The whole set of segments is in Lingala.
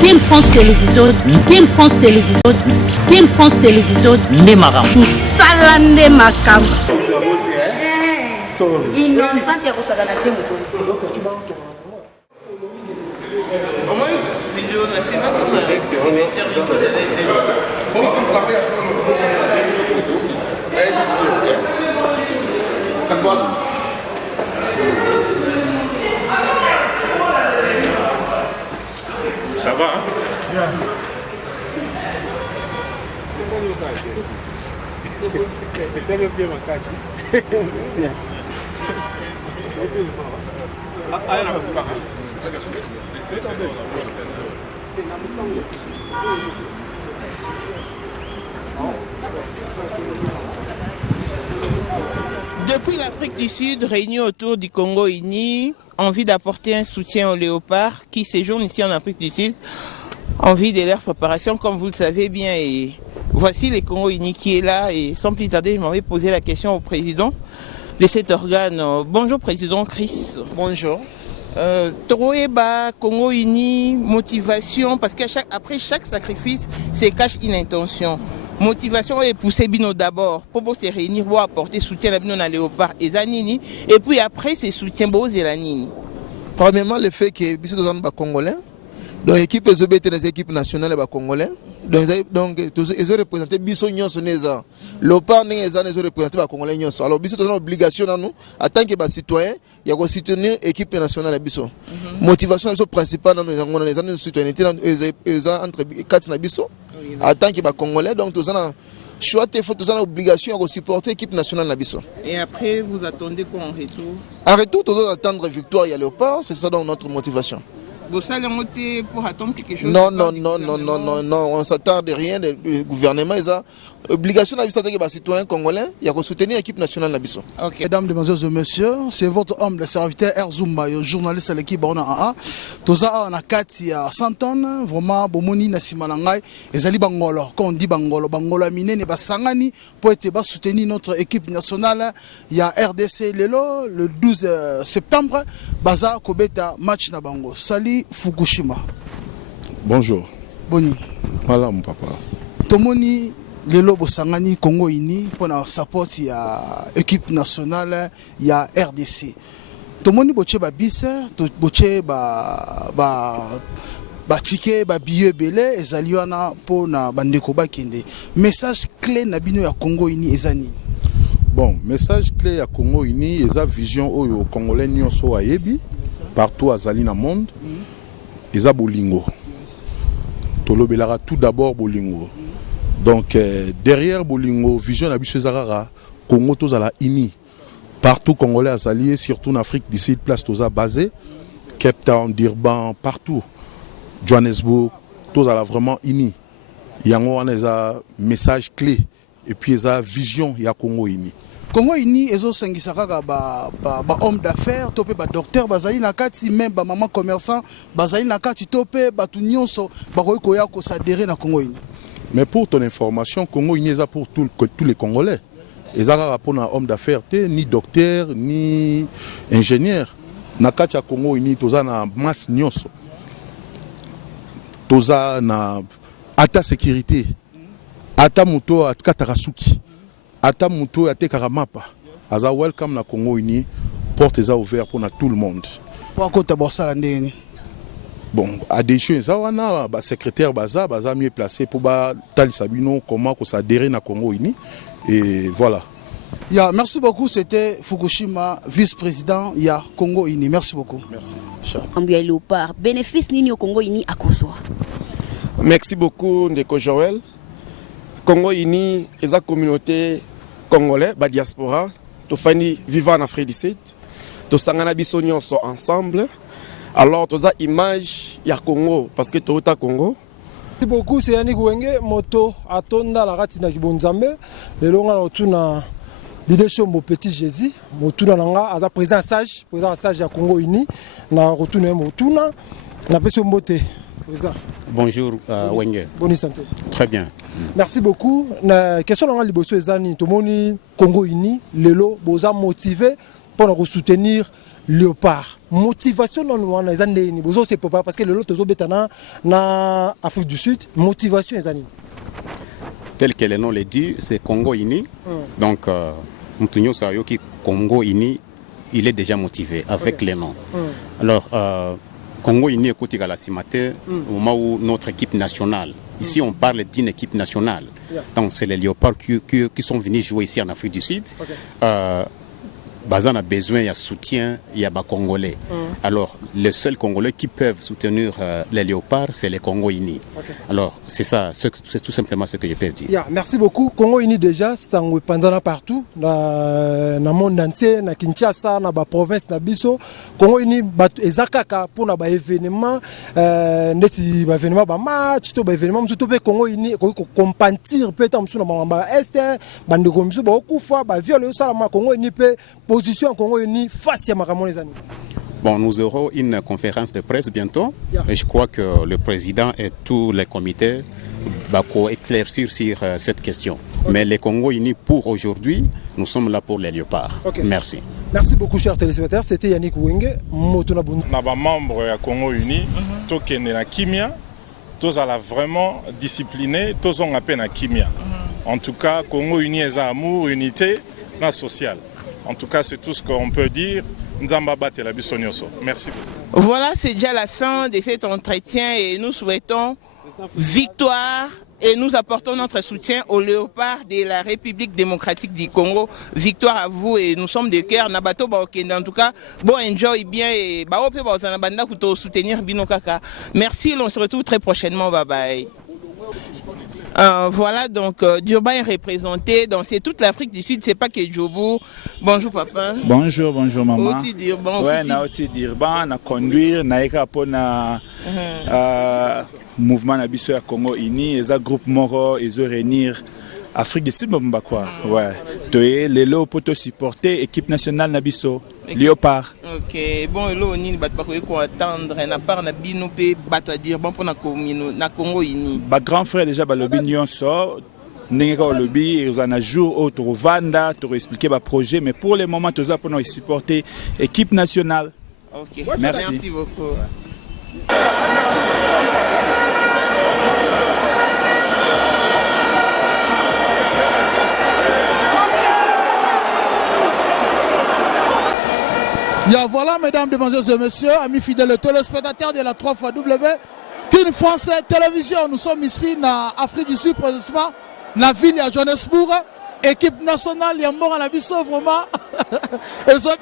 Team France Télévision, Team France Télévision, Team France Télévision, Nemakam. Salande Makam. Innocent ya kusagana temu. Ça va, hein? Depuis l'Afrique du Sud, réunis autour du Congo uni, envie d'apporter un soutien aux léopards qui séjournent ici en Afrique du Sud, envie de leur préparation, comme vous le savez bien. Et voici le Congo uni qui est là. Et sans plus tarder, je m'en vais poser la question au président de cet organe. Bonjour, président Chris. Bonjour. Troeba, Congo uni, motivation, parce qu'après chaque sacrifice, se cache une intention. Motivation est pousser Bino d'abord pour se réunir, pour apporter soutien à Bino dans Léopard et Zanini, et puis après c'est soutien pour Zelanini. Premièrement, le fait que Bissot sont Congolais, donc l'équipe est des équipes nationales Congolais, donc ils ont représenté Bissot Nyonso Neza, Léopard Neza ils ont représenté Congolais Nyonso. Alors Bissot ont une obligation à nous, en tant que citoyen, il y a soutenir l'équipe nationale Bissot. Motivation principale dans les années de citoyenneté, ils ont entre 4 Bissot. En tant que Congolais, donc nous avons choix, nous avons l'obligation de supporter l'équipe nationale Nabiso. Et après, vous attendez quoi en retour? En retour, nous allons attendre victoire et Léopard, c'est ça donc notre motivation. Vous allez monter pour attendre quelque chose? Non, on ne s'attend de rien. Le gouvernement, ils ont l'obligation de citoyens congolais, il y a soutenir l'équipe nationale Nabiso. Mesdames, Demoiselles et Messieurs, c'est votre homme, le serviteur Erzumba, journaliste à l'équipe Barona AA. Tous on a 4 100 tonnes, vraiment, Bomoni, Nassimalangai, et Zali Bangolo. Quand on dit Bangolo, Bangolo Mine, ne Basangani, pour être soutenir notre équipe nationale. Il y a RDC Lelo, le 12 septembre, Baza Kobeta, match Nabango. Sali Fukushima. Bonjour. Boni. Voilà mon papa. Tomoni. Lelo Bosangani Congo ini pour la support ya équipe nationale ya RDC. Tout le monde boche ba bis, boche ba ticket ba billet belé ezaliana pour na bandeko ba kende. Message clé na bino ya Congo ini ezani. Bon, message clé ya Congo ini eza vision oyo congolais nyonso ayebi partout azali na monde. Eza bolingo. Tolobelara tout d'abord bolingo. Donc derrière Bolingo, vision la biche Zarara, Congo tous à la ini. Partout Congolais à s'allier, surtout en Afrique d'ici, place tous à basé, Cape Town, Durban, partout. Johannesburg, tous à la vraiment ini. Il y a un message clé et puis il y a vision il y a Congo ini. Congo ini ezo sengisaka ba homme d'affaires, topé ba docteur, bazali na kati même ba maman commerçant, bazali na kati topé ba tout nyonso ba koya ko s'adhérer na Congo ini. Mais pour ton information, Congo il n'y a pour tous les Congolais. Ils n'ont pas pour un homme d'affaires, ni docteur, ni ingénieur. Nakacha Congo il y a na masse nyonso. Toza na ata sécurité. Ata moto atkatarasuki. Ata moto atekaramapa. Aza welcome na Congo ini, porte est ouverte pour tout le monde. Pour côté bossa ndeni. Bon, à des choses, le secrétaire Baza mieux placé pour Tali Sabino, comment s'adhérer à Congo ini. Et voilà. Yeah, merci beaucoup, c'était Fukushima, vice-président ya Congo ini. Merci beaucoup. Merci. Léopard, bénéfice nini au Congo ini à Kosoa. Merci beaucoup, Ndeko Joël. Congo ini est la communauté congolaise, la diaspora, tout fani vivant en Afrique du Sud, tout sangana bisonyo sont ensemble. Alors, tu as image ya Congo parce que tu as Congo. Merci beaucoup, c'est Yannick Wenge, moto atonda la ratina kibonzambe. Le longa otuna leadership mo petit Jésus, motuna nanga aza président sage ya Congo uni na retourner motuna na peso mbote. Bonjour Wenge. Bonne santé. Très bien. Merci beaucoup. Na question nanga liboso ezani tomoni Congo uni lelo boza motivé pour soutenir Léopard. Motivation non wana ezande ni bozo c'est pas parce que le lot tozo betana na Afrique du Sud, motivation ezani. Tel que le nom le dit, c'est Congo Ini. Donc Moutounio Sayoki Congo Ini, il est déjà motivé avec les noms. Alors Congo Ini est côté Galasimate au moment où notre équipe nationale. Ici on parle d'une équipe nationale. Donc c'est les Léopards qui sont venus jouer ici en Afrique du Sud. Bazan a besoin de soutien, il y a des Congolais. Alors, les seuls Congolais qui peuvent soutenir les Léopards, c'est les Congo Ini. Alors, c'est ça, c'est tout simplement ce que je peux dire. Merci beaucoup. Congo Ini déjà, ça on est partout, dans le monde entier, dans Kinshasa, dans la province, dans Bisso. Congo Ini, ezakaka pour les événements, les événements, les matchs, les événements, surtout Congo Ini, compatir peut-être sur le Est, bande Gomisu, Okufa, viol, Congo Ini peut position en Congo Uni face à Maramon les années. Bon, nous aurons une conférence de presse bientôt. Et je crois que le président et tous les comités vont éclaircir sur cette question. Mais les Congo Unis, pour aujourd'hui, nous sommes là pour les Léopards. Merci. Merci beaucoup, chers téléspectateurs. C'était Yannick Wenge, Motuna Bundu. Nous sommes membres de Congo Uni, tous qui sont dans Kimia, tous sont vraiment disciplinés, tous ont appelé à Kimia. En tout cas, Congo Uni est amour, unité, sociale. En tout cas, c'est tout ce qu'on peut dire. Merci beaucoup. Voilà, c'est déjà la fin de cet entretien et nous souhaitons victoire et nous apportons notre soutien aux Léopards de la République démocratique du Congo. Victoire à vous et nous sommes de cœur. Nabato Baokende, en tout cas, bon enjoy bien et soutenir Binokaka. Merci, on se retrouve très prochainement. Bye bye. Voilà, donc Durban est représenté, donc c'est toute l'Afrique du Sud, c'est pas que Djobo. Bonjour papa. Bonjour maman. Aussi Durban. Ouais, na aussi Durban, na conduire, na eka pona mouvement na biso ya Congo Uni, eza groupe moro ezo réunir Afrique du Sud mbamba quoi. Ouais. Toye lelo poto supporter équipe nationale na biso. Léopard. Ok, bon, là on y va attendre, na part na bino pe bato dire bon pour na Congo Uni. Ba grand frère déjà ba lobi nyonso ndenge ka lobi ils en a jour au to vanda to expliquer ba projet mais pour le moment toza pour nous supporter équipe nationale. Ok. Merci. Merci beaucoup. Voilà, mesdames, demoiselles et messieurs, amis fidèles téléspectateurs de la 3xW, King France Télévision. Nous sommes ici en Afrique du Sud, précisément, dans la ville de Johannesburg. Équipe nationale, il y a mort à la biso, vraiment. Et ça,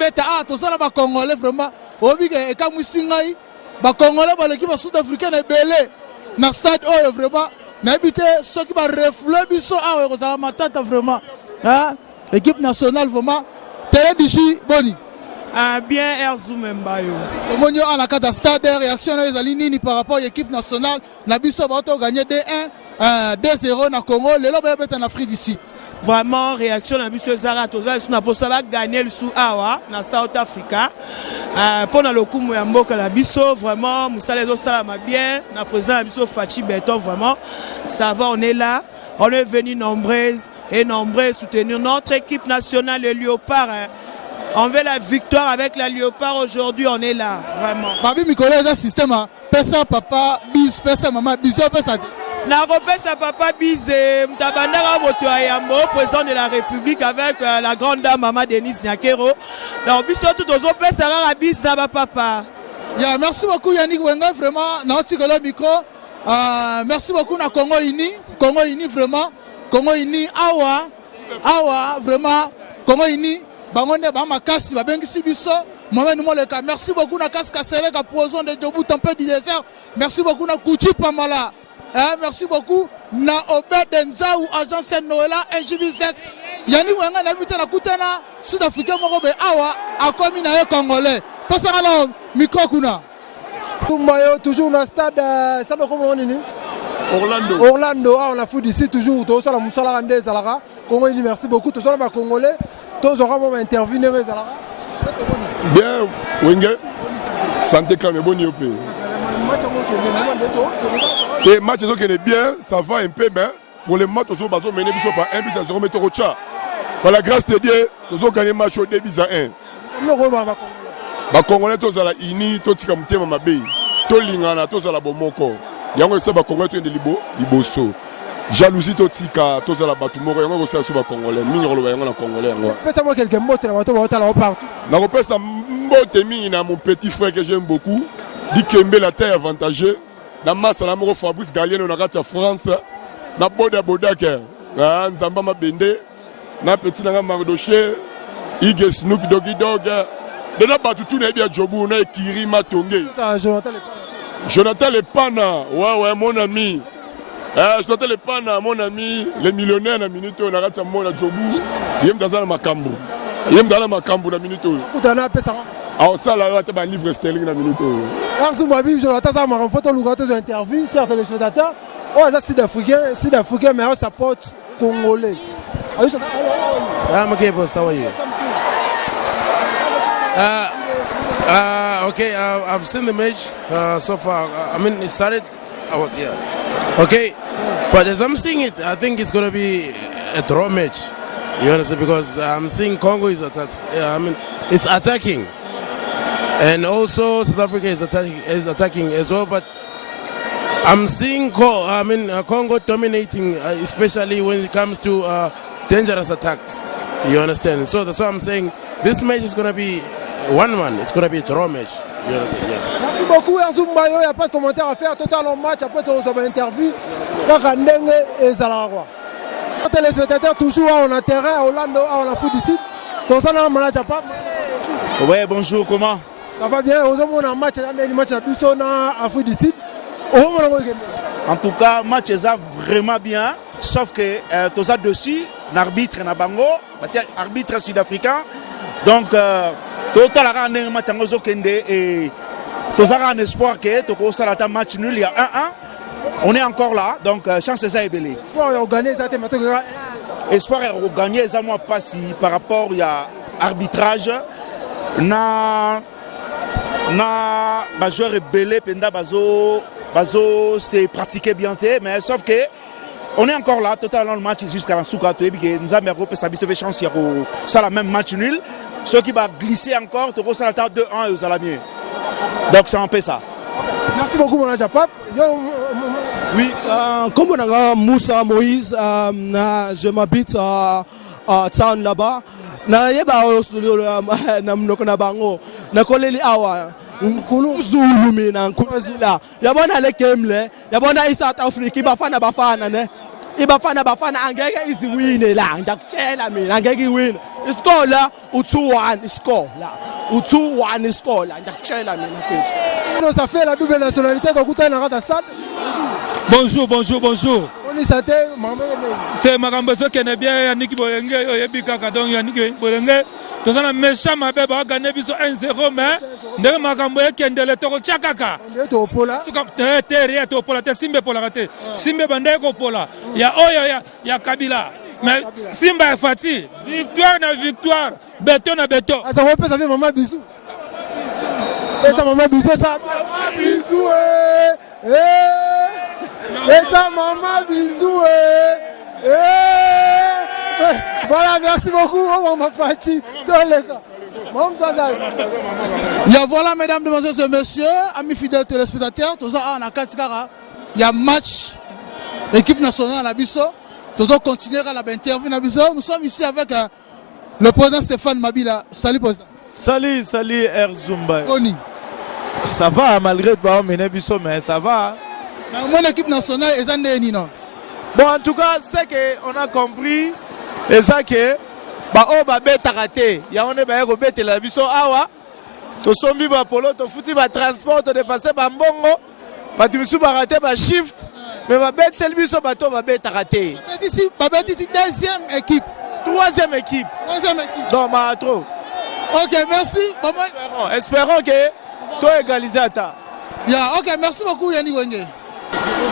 tout ça, les Congolais, vraiment. Et quand nous sommes ici, les Congolais, l'équipe sud-africaine est belle. Dans le stade, vraiment. N'habitez ceux qui vont refléter biso, vraiment. L'équipe nationale, vraiment. Terrain d'ici, boni. Bien Erzoum Mbayo. Comment à la carte stade réaction par rapport à l'équipe nationale, Nabiso Bato gagné 2-1, 2-0 na Congo, le lobe est en Afrique du Sud. Vraiment réaction Nabiso Zara Toza na posala gagner le sous awa na South Africa. Pour le coup ya mboka la biso vraiment musala zo sala bien na président Nabiso Fachi Beton vraiment ça va, on est là, on est venu nombreux soutenir notre équipe nationale les Léopards. On veut la victoire avec la Léopard aujourd'hui, on est là, vraiment. Babi Mikolo, il y a un système, pesa papa, bis, pesa maman, bis, pesa. Pesa papa, bis, Mtabandara Motoayambo, président de la République avec la grande dame maman Denise Nyakero. Donc, bis, tout aux autres, pesa rara bis, naba papa. Merci beaucoup Yannick Wenga, vraiment, notre micro. Merci beaucoup na Congo Uni, vraiment. Congo Uni, awa, vraiment, Congo Uni. Merci beaucoup na Kasereka poison de Djobu tempête du désert. Merci beaucoup na Kouchi Pamala. Merci beaucoup na Obed Nzaou agence Noëlla NJBZ. Yani wanga na vita na kutana Sud-Africain moko be awa akomi na Congolais. Pasanga na micro kuna. Tumbayo toujours na stade ça comment nini? Orlando, on a fait d'ici toujours tout ça la musala rande Zalara. Congo Uni merci beaucoup tout ça les Congolais. Tous auront intervenir Zalara. Bien, Wenge. Santé calme, bon yopé. Les matchs sont bien, ça va un peu, mais pour les matchs, ils sont menés par 1 but à 0 mais Par la grâce de Dieu, ils ont gagné le match au début à 1. Bakongolais tozala ini totika mutema mabe. Tolingana tozala bomoko. Yango esa bakongolais to ende liboso. Jalousie totika tozala batu moko yango ko so bakongolais. Mingi koloba yango na congolais yango. Pesa moi quelques mots na bato ba partout. Na kopesa mbote mingi na mon petit frère que j'aime beaucoup. Dit Kembe la terre avantageux. Na massa na moko Fabrice Gallieno na kati ya France. Na boda ke. Nzamba mabende. Na petit na Mardoché. Ige Snoop Doggy Dog. De na batu tout na bien Jobu na Kiri Matonge. Jonathan Lepana. Ouais mon ami. Jonathan Lepana mon ami, le millionnaire na minute na kati ya mona Jobu. Yem dazana makambo. Yem dazana makambo na minute. Kutana pesa. Ah ça là un livre sterling na minute. Arzuma Bib Jonathan ça m'a photo lugato de interview chers téléspectateurs. Oh ça Sud-Africain mais ça porte congolais. I'm okay, boss. How are you? Okay, I've seen the match so far. I mean, it started, I was here. Okay, but as I'm seeing it, I think it's going to be a draw match. You understand? Because I'm seeing Congo is it's attacking. And also South Africa is attacking as well. But I'm seeing Congo dominating, especially when it comes to dangerous attacks. You understand? So that's why I'm saying this match is going to be 1-1. It's going to be a draw match. You understand? Yeah. Merci beaucoup Erzumba. Il n'y a pas de commentaire à faire. Total en match. Après, tu as une interview. Kakandenge et Zalarwa. Les téléspectateurs toujours en terrain à Hollande, à la foot d'ici. Donc ça, on a pas. Ouais, bonjour, comment? Ça va bien. On a un match à foot d'ici. En tout cas, le match est vraiment bien. Sauf que tu as dessus l'arbitre na bango, arbitre sud-africain. Donc, total un match en Ozokende et tu as un espoir que tu as un match nul, il y a 1-1. On est encore là, donc chance est belle. Espoir est gagné, ça espoir est gagné, ça moi pas si par rapport il y a arbitrage na joueur belé penda bazo c'est pratiqué bien mais sauf que on est encore là totalement le match jusqu'à la soukato et que nous avons repéré sa bise chance il y a ça la même match nul ceux qui va glisser encore tu ça la table 2-1 et aux alamiers donc c'est un peu ça. Merci beaucoup mon Japap. Oui, comme on a Moussa Moïse, je m'habite à Town là-bas. Na yeba na mnoko na bango na koleli awa nkulu zulu mina nkuluzila yabona le kemle yabona iSouth Africa bafana ne ibafana angeke iziwine la ngiyakutshela mina angeke iwine iscore la u2-1 iscore la u2-1 iscore la ngiyakutshela mina mfethu. Ça fait la double nationalité donc utana rata stade. Bonjour. On y s'attend, maman. Te makambo so kene bien Yannick Boyenge oyebi kaka donc Yannick Boyenge tozana méchant mabe ba gagner biso 1-0 mais ndenge makambo ekendele to chakaka. To pola. Suka te to pola te Simbe pola kate. Simbe bande ko pola. Ya oyo ya Kabila. Mais Simba Fati, victoire, béton na béton. Ça va pas ça fait maman bisou. Et ça maman bisou ça. Bisou et ça maman bisou voilà merci beaucoup maman Fati. Ya voilà mesdames, demoiselles et messieurs, amis fidèles téléspectateurs, tous on a Katikara, il y a match équipe nationale à Bisso. Nous allons continuer à l'interview. Nous sommes ici avec le président Stéphane Mabila. Salut président. Salut Erzumba. Ça va malgré tout, mais ça va. Mon équipe nationale est en bon, en tout cas, c'est qu'on a compris. Et ça que il y a on est la biso awa. To sombi ba polo, to futi ba transport, to dépasser ba mbongo. Batimusu ba raté ba shift. Mais ba bête c'est le biso bato ba bête raté. Ici deuxième équipe. Troisième équipe. Non, ma trop. Ok, merci. Espérons que tu égalises à ta. Yeah, ok, merci beaucoup Yannick Wenge.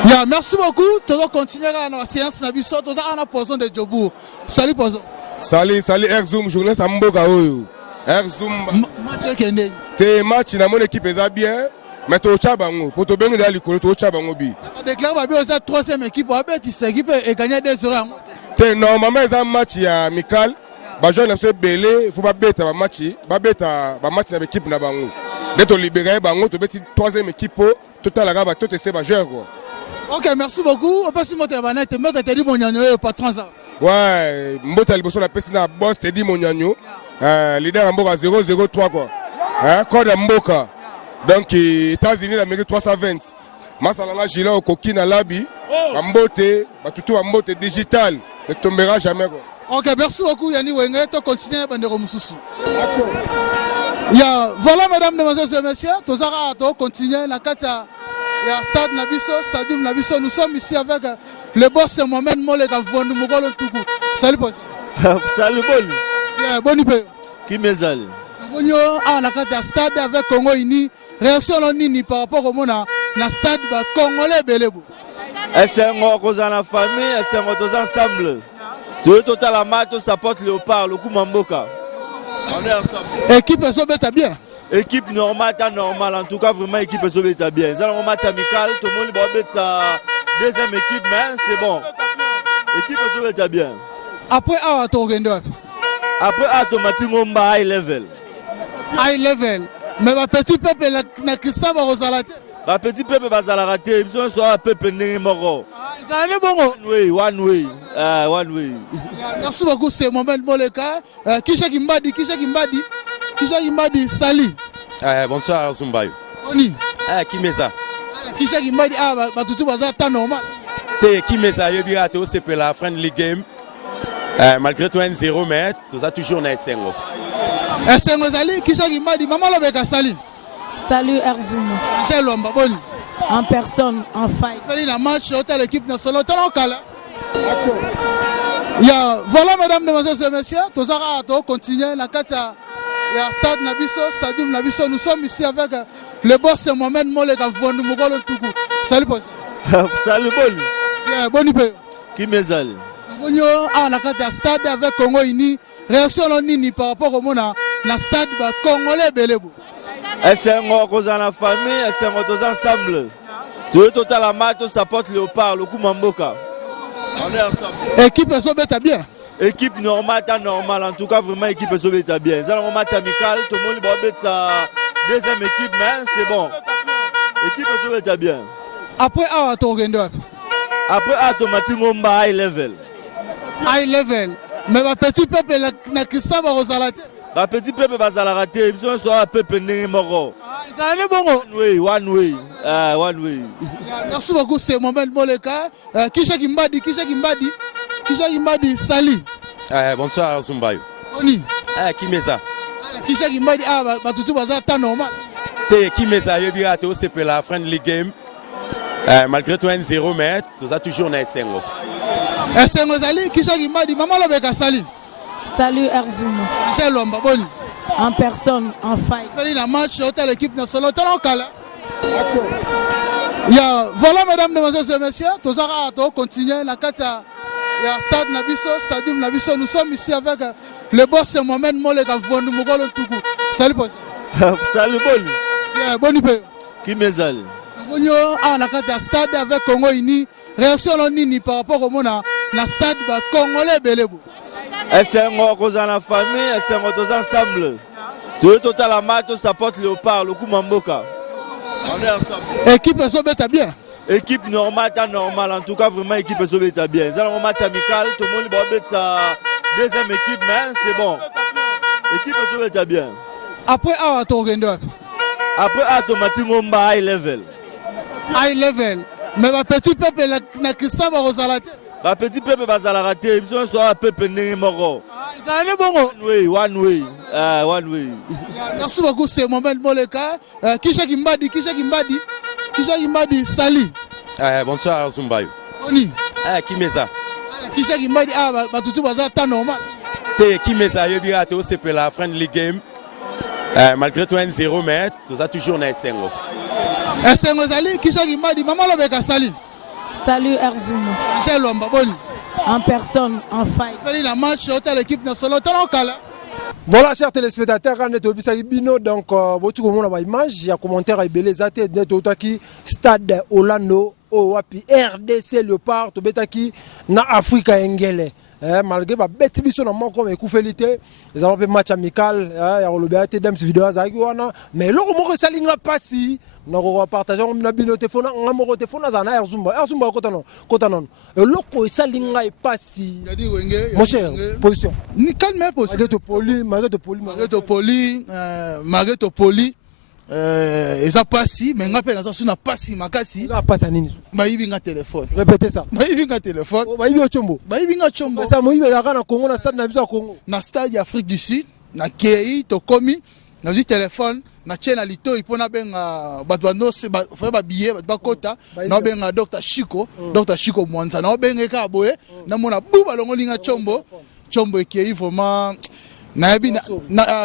Yeah, merci beaucoup. Tu vas continuer à la séance Nabiso. Tu vas poser de Djobu. Salut poison. Salut Erzoum, journaliste à Mboka Oyo. Erzoum. Match Kende. Tes matchs dans mon équipe est bien. Mais tu as bango. Pour te bien dans l'école, tu as bango bi. Déclare Babi aux troisième équipe. Cette équipe est gagnée 2-0. Normalement, ils ont un match amical. bajoueur na biso ebele fo babeta bamatch na baéquipe na bango nde tolibere bango tobeti 3e équipe po totalaka toteste bajoueur quoi. Ok, merci beaucoup. On passe moto ya banete moko te di monyanyo yo patron ça. Ouais, mbota liboso la pesi na boss te di monyanyo. Leader en mboka 003 quoi. Code mboka. Donc États-Unis l'Amérique 320. Masalanga Gila au Kokina Labi, Mbote, Batutu Mbote digital, ne tombera jamais quoi. Ok, merci beaucoup Yanni Wenge, tu continues à Bandero Moussousou. Voilà mesdames, mesdemoiselles et messieurs, Tozara to continue la kata ya stade Nabiso, stadium Nabiso. Nous sommes ici avec le boss Mohamed Molega Vondu Mogolo Tuku. Salut boss. Salut Boni. Boni pe. Qui m'ezali. Bonyo a la kata stade avec Congo Ini. Réaction là nini par rapport au monde na stade ba congolais belebo. C'est un cause en la famille, c'est un tous ensemble. Tout total la match supporte Léopard, le coup Mamboka. On est ensemble. Équipe Sobeta bien. Équipe normale, en tout cas vraiment équipe Sobeta bien. C'est un match amical, tout le monde va mettre sa deuxième équipe, mais c'est bon. Équipe Sobeta bien. Après à Togendo. Après à Tomatingomba high level. High level. Mais ma petit peuple n'a que ça va aux alatés. Ma petit peuple va à rater. Ils sont un peuple né mort. Ils allaient bon. One way. Merci beaucoup. C'est Mohamed Boleka. Kisha Gimbadi Sali. Bonsoir Zumbayo. Oni. Qui met ça? Kisha Gimbadi Batutu Baza ta normal. Qui met ça? Yobirato c'est pour la friendly game. Malgré tout 1-0 mais tout ça toujours na Sengo. Salut Erzoum. En personne, en fight. La match l'équipe nationale. Voilà mesdames, mesdemoiselles et messieurs, Tozara to continue la kata ya stade Nabiso, stadium Nabiso. Nous sommes ici avec le boss Mohamed Molega Vondu Mogolo Tuku. Salut boss. Salut Boni. Boni pe. Qui m'ezali. Bonyo a la kata stade avec Congo Ini. Réaction là nini par rapport au monde na stade ba congolais belebo. C'est un cause en la famille, c'est un tous ensemble. Tout total la match supporte Léopard, le coup Mamboka. On est ensemble. Équipe Sobeta bien. Équipe normale, en tout cas vraiment équipe Sobeta bien. C'est un match amical, tout le monde va mettre sa deuxième équipe, mais c'est bon. Équipe Sobeta bien. Après à Togendo. Après à Tomatingomba high level. High level. Mais ma petit peuple n'a que ça va aux alatés. Ma petit peuple va à la rater. Ils sont un peuple né mort. Ils allaient bon. One way. Merci beaucoup. C'est Mohamed Boleka. Kisha Gimbadi Sali. Bonsoir Zumbayo. Oni. Qui met ça? Kisha Gimbadi Batutu Baza ta normal. Qui met ça? Yobirato c'est pour la friendly game. Malgré tout 1-0 mais tout ça toujours na Sengo. Salut Erzoum. En personne, en fight. La match l'équipe nationale. Voilà mesdames, mesdemoiselles et messieurs, Tozara to continue la kata ya stade Nabiso, stadium Nabiso. Nous sommes ici avec le boss Mohamed Molega Vondu Mogolo Tuku. Salut boss. Salut Boni. Boni pe. Qui m'ezali. Bonyo a la kata stade avec Congo Ini. Réaction là nini par rapport au monde na stade ba congolais belebo. C'est un cause en la famille, c'est un tous ensemble. Tout total la match supporte Léopard, le coup Mamboka. On est ensemble. Équipe Sobeta bien. Équipe normale, en tout cas vraiment équipe Sobeta bien. C'est un match amical, tout le monde va mettre sa deuxième équipe, mais c'est bon. Équipe Sobeta bien. Après à Togendo. Après à Tomatingomba high level. High level. Mais ma petit peuple n'a que ça va aux alatés. Ma petit peuple va à la rater. Ils sont un peuple né mort. Ils allaient bon. One way. Merci beaucoup. C'est Mohamed Boleka. Kisha Gimbadi Sali. Bonsoir Zumbayo. Oni. Qui met ça? Kisha Gimbadi Batutu Baza ta normal. Qui met ça? Yobirato c'est pour la friendly game. Malgré tout 1-0 mais tout ça toujours na Sengo. Salut Erzoum. En personne, en fight. La match l'équipe nationale. Voilà, chers téléspectateurs, donc, il y a commentaire à Belezate, Stade Orlando, RDC Léopard, na Africa Engele. malgré babeti biso na moko mais ekufeli te ezala mpe match amical ya koloba te dems video azalaki wana mais eloko moko esalinga mpasi nakopartage yango na bino te fona nga moko te fona azala na erzumba kota nono eloko esalinga epasi mon cher position ni calme position malgré poli eza pasi mais nga pe naza suna pasi makasi eza pasi nini bayibi nga téléphone répétez ça bayibi nga téléphone bayibi ochombo ça moyibi la na Congo na stade na biso ya Congo na stade ya Afrique du Sud na kei to komi na du téléphone na chena lito ipona benga bato banose ba billet bato bakota na benga Dr Chico Mwanza na benga ka boye na mona buba longolinga chombo ekei vraiment nayebi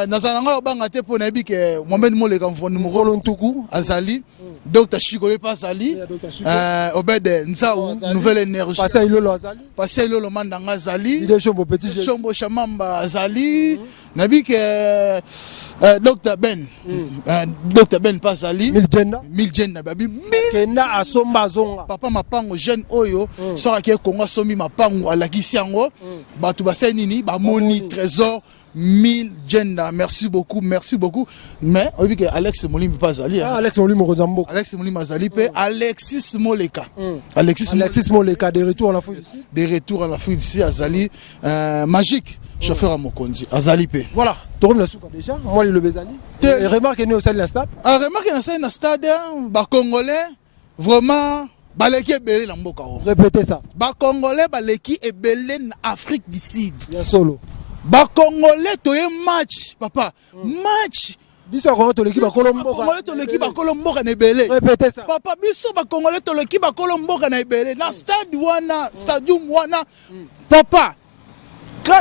nazalanga obanga te mpo nayebi ke Mohamed Moleka mfondi mokolo ntuku azali Dr Chico ye pas azali Obed Nzau nouvelle énergie Pascal Ilolo mandanga azali Chombo Chamamba azali nayebi ke Dr Ben pas azali Miljenda babi kenda asomba zonga papa mapango jeune oyo soka ke Kongo sombi mapango alakisi yango bato basai nini bamoni trésor 1000 gender. Merci beaucoup. Mais on dit que Alex Molim pas ali. Alex Molim Rozambo. Alexis Moleka. Alexis Moleka de retour en Afrique. De retour en Afrique d'ici Azali magique chauffeur à Mokonzi Azali P. Voilà. Torum la souka déjà. Moi le Bezali. Remarque né au sein de la stade. Remarque na sein de la stade ba congolais vraiment baleki ebele na mboka. Répétez ça. Ba congolais baleki ebele na Afrique du Sud. Ya solo. Ba congolais toye match papa match biso ko to l'équipe ba Kolomboka na ebele répétez ça papa biso ba congolais to l'équipe ba Kolomboka na ebele na stade wana stadium wana papa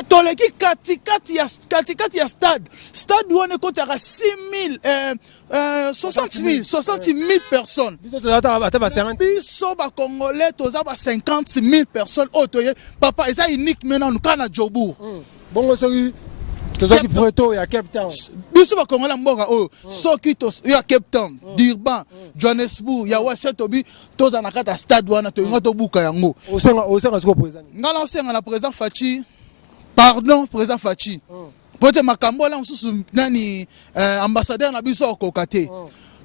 to l'équipe katikati ya stade wana ko tara 60,000 personnes biso ba congolais toza ba 50,000 personnes otoye papa eza unique maintenant nous kana Jobour bongo soki tozoki Preto ya Cape Town biso ba Kongola mboka oyo soki to ya Cape Town Durban Johannesburg ya Wasetobi toza na kata stade wana to ngoto buka yango osenga siko président ngala osenga na président Fachi pardon président Fachi pote makambo la mususu nani ambassadeur na biso okokate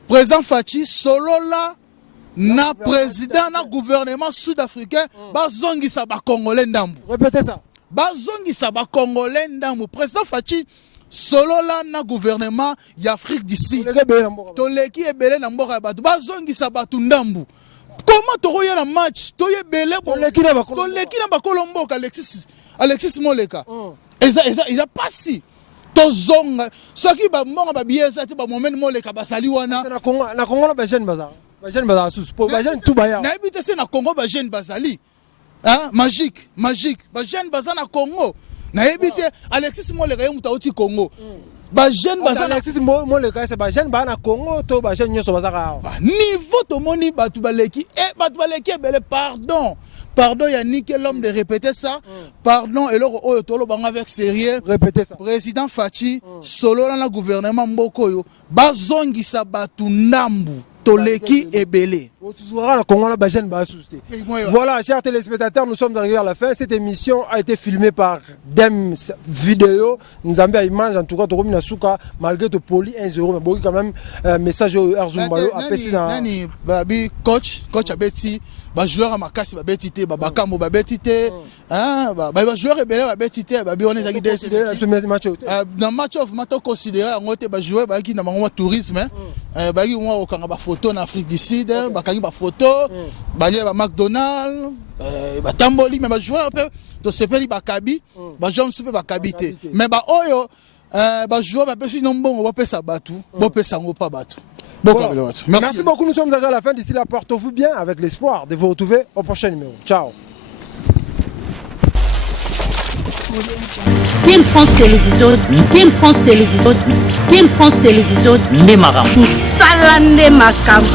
président Fachi solola na président na gouvernement sud-africain bazongisa ba Congolais ndambu répétez ça bazongisa ba Congolais ndambu président Fachi solola na gouvernement ya Afrique du Sud toleki ebele na mboka ya bato bazongisa batu ndambu comment tokoya na match toyebele toleki na ba Kolomboka Alexis Moleka eza pasi tozonga soki ba mbonga ba biesa te ba Mohamed Moleka basali wana na Congo na ba jeune bazar sous po ba jeune tout baya na ebite se na Congo ba jeune bazali magique ba jeune bazana Congo na ebite Alexis Moleka ye mutauti Congo ba jeune bazana Alexis Moleka c'est ba jeune ba na Congo to ba jeune nyoso bazaka niveau to moni batu baleki ebele pardon Yannick l'homme de répéter ça pardon et loko oyo tolo banga avec sérieux répétez ça président Fachi solo na gouvernement mboko yo bazongisa batu ndambu toleki ebele. Voilà, chers téléspectateurs, nous sommes arrivés à la fin. Cette émission a été filmée par Dems Vidéo. Nous avons image, en tout cas, malgré tout poli 1 0, mais beaucoup quand même message au Erzumbayo à Nani, babi coach abeti, joueur à makasi babeti te, babakambo babeti te, joueur ebele babeti te, babi on est décidé dans match of mato considéré en côté joueur qui na bango tourisme, bagi moi au kanga ba photo en Afrique du Sud, bakangi ba photo, bali ba McDonald's, ba tamboli mais ba joueur peu to sepeli ba kabi, ba joueur super ba kabité, mais ba oyo ba joueur ba pesi nombongo ba pesa batu, ba pesa ngo pa batu. Voilà. Merci beaucoup, nous sommes arrivés à la fin. D'ici là, portez-vous bien avec l'espoir de vous retrouver au prochain numéro. Ciao. Team France Télévision, Nemara. Salande Makam.